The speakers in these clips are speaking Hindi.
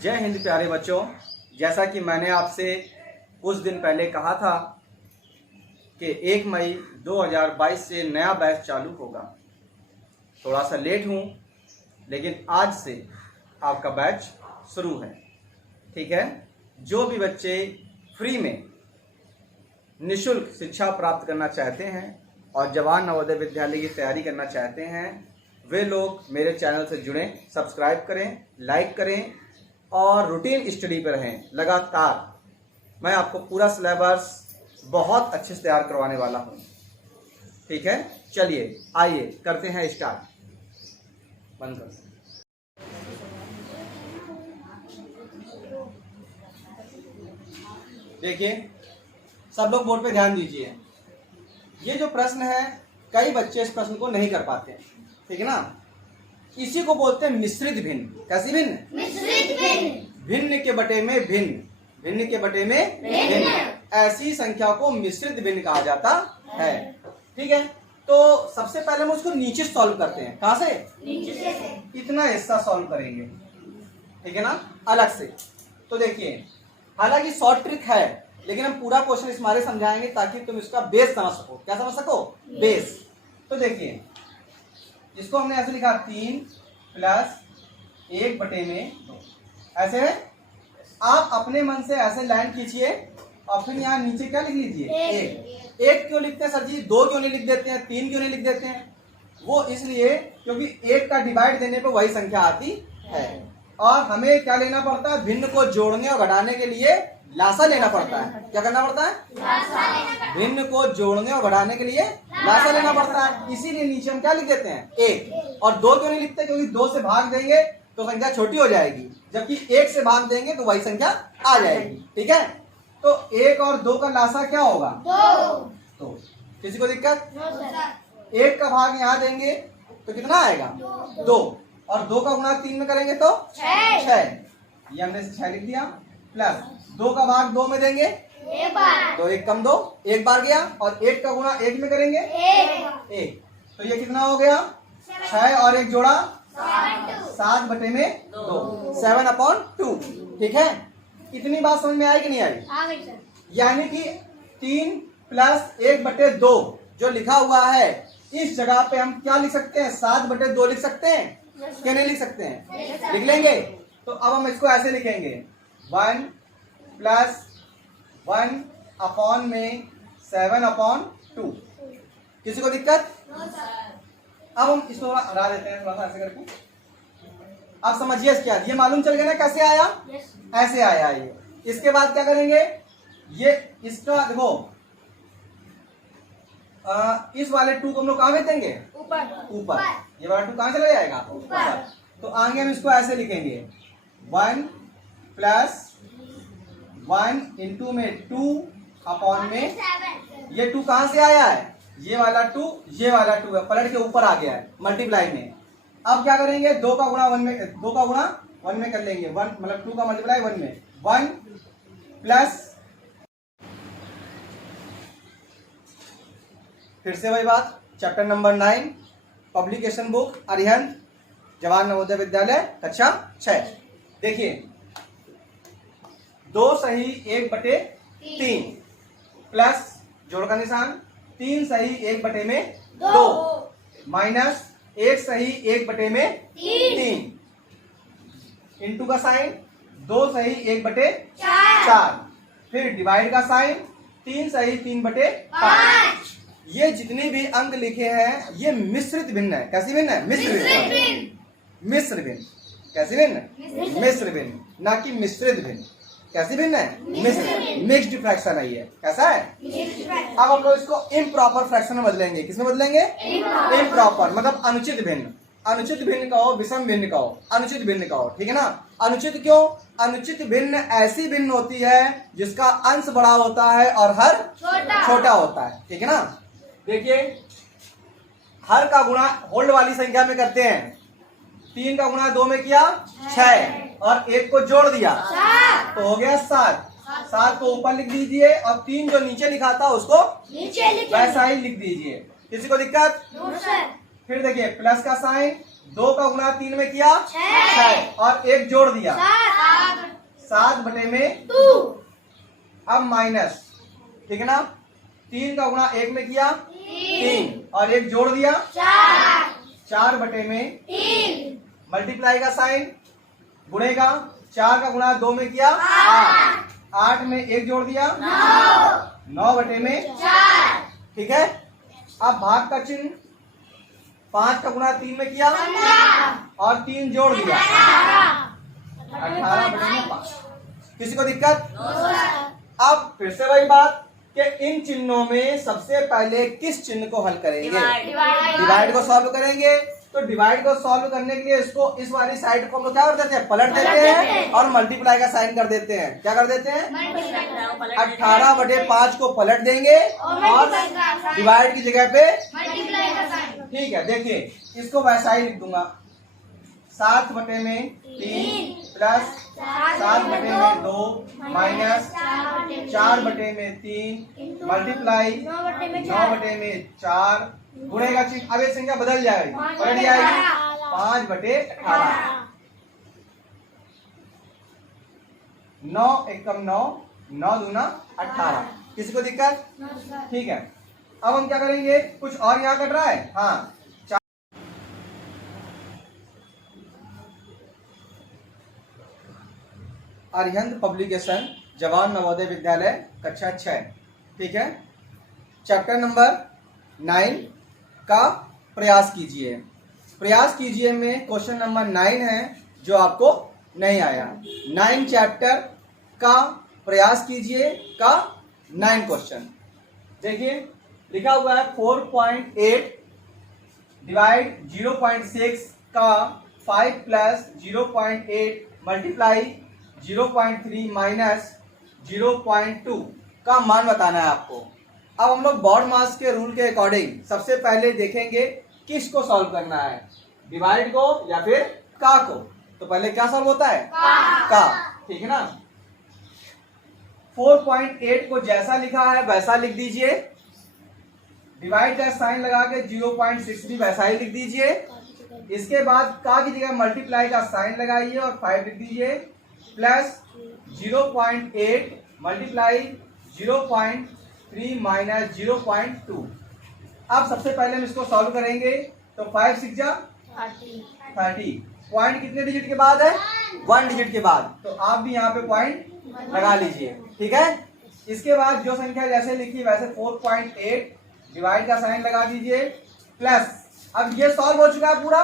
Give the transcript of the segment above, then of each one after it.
जय हिंद प्यारे बच्चों। जैसा कि मैंने आपसे कुछ दिन पहले कहा था कि 1 मई 2022 से नया बैच चालू होगा। थोड़ा सा लेट हूँ, लेकिन आज से आपका बैच शुरू है। ठीक है। जो भी बच्चे फ्री में निःशुल्क शिक्षा प्राप्त करना चाहते हैं और जवान नवोदय विद्यालय की तैयारी करना चाहते हैं, वे लोग मेरे चैनल से जुड़ें, सब्सक्राइब करें, लाइक करें और रूटीन स्टडी पर रहें। लगातार मैं आपको पूरा सिलेबस बहुत अच्छे से तैयार करवाने वाला हूँ। ठीक है, चलिए आइए करते हैं स्टार्ट। बंद कर। देखिए, सब लोग बोर्ड पे ध्यान दीजिए। ये जो प्रश्न है, कई बच्चे इस प्रश्न को नहीं कर पाते हैं। ठीक है ना। इसी को बोलते हैं मिश्रित भिन्न। कैसी भिन्न? मिश्रित भिन्न। भिन्न के बटे में भिन्न, भिन्न के बटे में भिन्न, ऐसी संख्या को मिश्रित भिन्न कहा जाता है। ठीक है। तो सबसे पहले हम उसको नीचे सॉल्व करते हैं। कहां से? नीचे से। इतना हिस्सा सॉल्व करेंगे। ठीक है ना, अलग से। तो देखिए, हालांकि शॉर्ट ट्रिक है, लेकिन हम पूरा क्वेश्चन इस मारे समझाएंगे ताकि तुम इसका बेस समझ सको। क्या समझ सको? बेस। तो देखिए, इसको हमने ऐसे लिखा 3 + 1 बटे में 2। ऐसे है। आप अपने मन से ऐसे लाइन खींचिए और फिर यहाँ नीचे क्या लिख लीजिए? 1 क्यों लिखते हैं सर जी? 2 क्यों नहीं लिख देते हैं? 3 क्यों नहीं लिख देते हैं? वो इसलिए क्योंकि 1 का डिवाइड देने पे वही संख्या आती है और हमें क्या लेना पड़ता है? भिन्न को जोड़ने और घटाने के लिए लासा लेना पड़ता है। क्या करना पड़ता है? भिन्न को जोड़ने और घटाने के लिए लासा लेना पड़ता है। इसीलिए नीचे हम क्या लिख देते हैं? 1। और 2 क्यों नहीं लिखते? क्योंकि 2 से भाग देंगे तो संख्या छोटी हो जाएगी, जबकि 1 से भाग देंगे तो वही संख्या आ जाएगी। ठीक है। तो 1 और 2 का लासा क्या होगा? 2। किसी को दिक्कत? 1 का भाग यहाँ देंगे तो कितना आएगा? 2। और 2 का गुणा 3 में करेंगे तो 6। ये हमने 6 लिख दिया। प्लस 2 का भाग 2 में देंगे तो 1 कम 2, 1 बार गया। और 1 का गुणा 1 में करेंगे 1। तो ये कितना हो गया? 6 और 1 जोड़ा 7 बटे में 2, 7/2। ठीक है। इतनी बात समझ में आई कि नहीं आई? यानी कि 3 + 1 बटे 2 जो लिखा हुआ है, इस जगह पे हम क्या लिख सकते हैं? 7 बटे 2 लिख सकते हैं। क्या नहीं लिख सकते हैं? लिख लेंगे। तो अब हम इसको ऐसे लिखेंगे 1 + 1/7/2। किसी को दिक्कत? अब हम इसको हटा देते हैं थोड़ा सा ऐसे करके। अब समझिए क्या ये मालूम चल गया ना कैसे आया? ऐसे आया ये। इसके बाद क्या करेंगे? ये इसका देखो, इस वाले 2 को हम लोग कहाँ भेज देंगे? ऊपर। ये वाला 2 कहाँ चला जाएगा? ऊपर। तो आगे हम इसको ऐसे लिखेंगे 1 + 1 × में 2 में ये 2 कहाँ से आया है? ये वाला 2, ये वाला 2 है, पलट के ऊपर आ गया है मल्टीप्लाई में। अब क्या करेंगे? 2 का गुणा 1 में, 2 का गुणा 1 में कर लेंगे। 1 मतलब 2 का मल्टीप्लाई 1 में। 1 प्लस, फिर से वही बात, chapter number 9, publication book Arihant, Jawahar Navodaya Vidyalaya, कक्षा 6। देखिए, 2 सही 1 बटे 3 प्लस जोड़ का निशान 3 सही 1 बटे में 2 माइनस 1 सही 1 बटे में 3 इंटू का साइन 2 सही 1 बटे 4, फिर डिवाइड का साइन 3 सही 3 बटे 5। ये जितने भी अंक लिखे हैं ये मिश्रित भिन्न है। कैसी भिन्न है? मिश्र भिन्न। मिश्र भिन्न। कैसी भिन्न? मिश्र भिन्न, ना कि मिश्रित भिन्न। कैसी भिन्न है? मिश्र। मिक्स्ड फ्रैक्शन है ये। कैसा है? अब हम लोग इसको इम्प्रॉपर फ्रैक्शन में बदलेंगे। किसमें बदलेंगे? इम्प्रॉपर मतलब अनुचित भिन्न। अनुचित भिन्न कहो, विषम भिन्न कहो, अनुचित भिन्न कहो। ठीक है ना। अनुचित क्यों? अनुचित भिन्न ऐसी भिन्न होती है जिसका अंश बड़ा होता है और हर छोटा होता है। ठीक है ना। देखिए, हर का गुणा होल्ड वाली संख्या में करते हैं। 3 का गुणा 2 में किया 6 और 1 को जोड़ दिया तो हो गया 7। 7 को ऊपर लिख दीजिए और 3 जो नीचे लिखा था उसको वैसा ही लिख दीजिए। किसी को दिक्कत? फिर देखिए, प्लस का साइन 2 का गुणा 3 में किया 6 और 1 जोड़ दिया 7 बटे में 2। अब माइनस, ठीक है ना, 3 का गुणा 1 में किया 3 और 1 जोड़ दिया 4 बटे में 3। मल्टीप्लाई का साइन, गुणेगा, 4 का गुणा 2 में किया 8 में 1 जोड़ दिया 9 बटे में 4। ठीक है। अब भाग का चिन्ह, 5 का गुणा 3 में किया और 3 जोड़ दिया 18 बटे में 5। किसी को दिक्कत? अब फिर से वही बात कि इन चिन्हों में सबसे पहले किस चिन्ह को हल करेंगे? डिवाइड को सॉल्व करेंगे। तो डिवाइड को सॉल्व करने के लिए इसको, इस वाली साइड को हम लोग क्या कर देते हैं? पलट देते हैं और मल्टीप्लाई का साइन कर देते हैं। क्या कर देते हैं? 18 बटे 5 को पलट देंगे और डिवाइड की जगह पे मल्टीप्लाई का साइन। ठीक है, देखिए इसको वैसा ही लिख दूंगा, 7 बटे में 3 प्लस 7 बटे में 2 माइनस 4 बटे में 3 मल्टीप्लाई 9 बटे में 4 गुणेगा चिन्ह। अब ये संख्या बदल जाएगी, पलट जाएगी 5 बटे 18। 9 एकम 9, 9 दूना 18। किसी को दिक्कत? ठीक है। अब हम क्या करेंगे, कुछ और यहाँ कट रहा है। हाँ, अरिहंत पब्लिकेशन, जवान नवोदय विद्यालय, कक्षा 6। ठीक है। चैप्टर नंबर 9 का प्रयास कीजिए। प्रयास कीजिए में क्वेश्चन नंबर 9 है जो आपको नहीं आया। 9 चैप्टर का प्रयास कीजिए का 9 क्वेश्चन देखिए, लिखा हुआ है 4.8 डिवाइड 0.6 का 5 प्लस 0.8 मल्टीप्लाई 0.3 माइनस 0.2 का मान बताना है आपको। अब हम लोग बॉड मास के रूल के अकॉर्डिंग सबसे पहले देखेंगे किसको सॉल्व करना है, डिवाइड को या फिर का को। तो पहले क्या सॉल्व होता है? का। ठीक है ना। 4.8 को जैसा लिखा है वैसा लिख दीजिए, डिवाइड का साइन लगा के 0.6 भी वैसा ही लिख दीजिए। इसके बाद का की जगह मल्टीप्लाई का साइन लगाइए और 5 लिख दीजिए, प्लस 0.8 मल्टीप्लाई 0.3 माइनस 0.2। अब सबसे पहले हम इसको सॉल्व करेंगे तो 5 6 जा 30। पॉइंट कितने डिजिट के बाद है? 1 डिजिट के बाद। तो आप भी यहाँ पे पॉइंट लगा लीजिए। ठीक है। इसके बाद जो संख्या जैसे लिखी वैसे 4.8 डिवाइड का साइन लगा दीजिए, प्लस अब ये सॉल्व हो चुका है पूरा,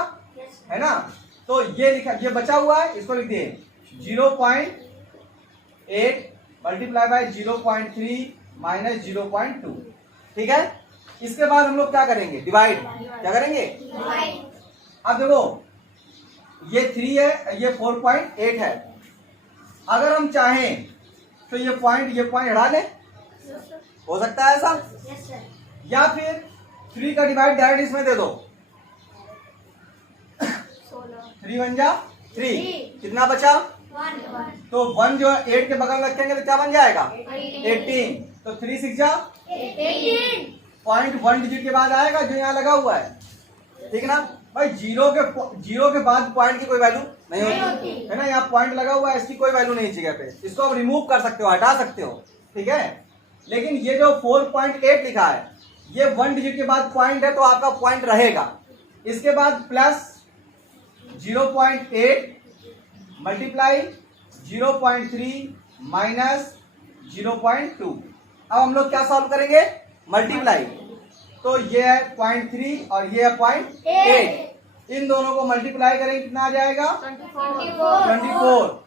है ना। तो ये लिखा, ये बचा हुआ है, इसको लिख दिए 0.8 मल्टीप्लाई बाय 0.3 माइनस 0.2। ठीक है। इसके बाद हम लोग क्या करेंगे? डिवाइड। क्या करेंगे? अब देखो ये 3 है, ये 4.8 है। अगर हम चाहें तो ये पॉइंट हटा लें, हो सकता है ऐसा। या फिर 3 का डिवाइड डायरेक्ट इसमें दे दो, 3 1 जा 3, कितना बचा? 1। तो 1 जो 8 के बगल में रखेंगे तो क्या बन जाएगा? 18। तो 3 6 जा 18। पॉइंट 1 डिजिट के बाद आएगा जो यहाँ लगा हुआ है। ठीक है ना भाई। जीरो के बाद पॉइंट की कोई वैल्यू नहीं होती है ना। यहाँ पॉइंट लगा हुआ है, इसकी कोई वैल्यू नहीं जगह पे, इसको आप रिमूव कर सकते हो, हटा सकते हो। ठीक है। लेकिन ये जो 4.8 लिखा है ये 1 डिजिट के बाद पॉइंट है तो आपका पॉइंट रहेगा। इसके बाद प्लस 0.8 मल्टीप्लाई 0.3 माइनस 0.2। अब हम लोग क्या सॉल्व करेंगे? मल्टीप्लाई। तो ये है 0.3 और ये है 0.8। इन दोनों को मल्टीप्लाई करेंगे कितना आ जाएगा? 24।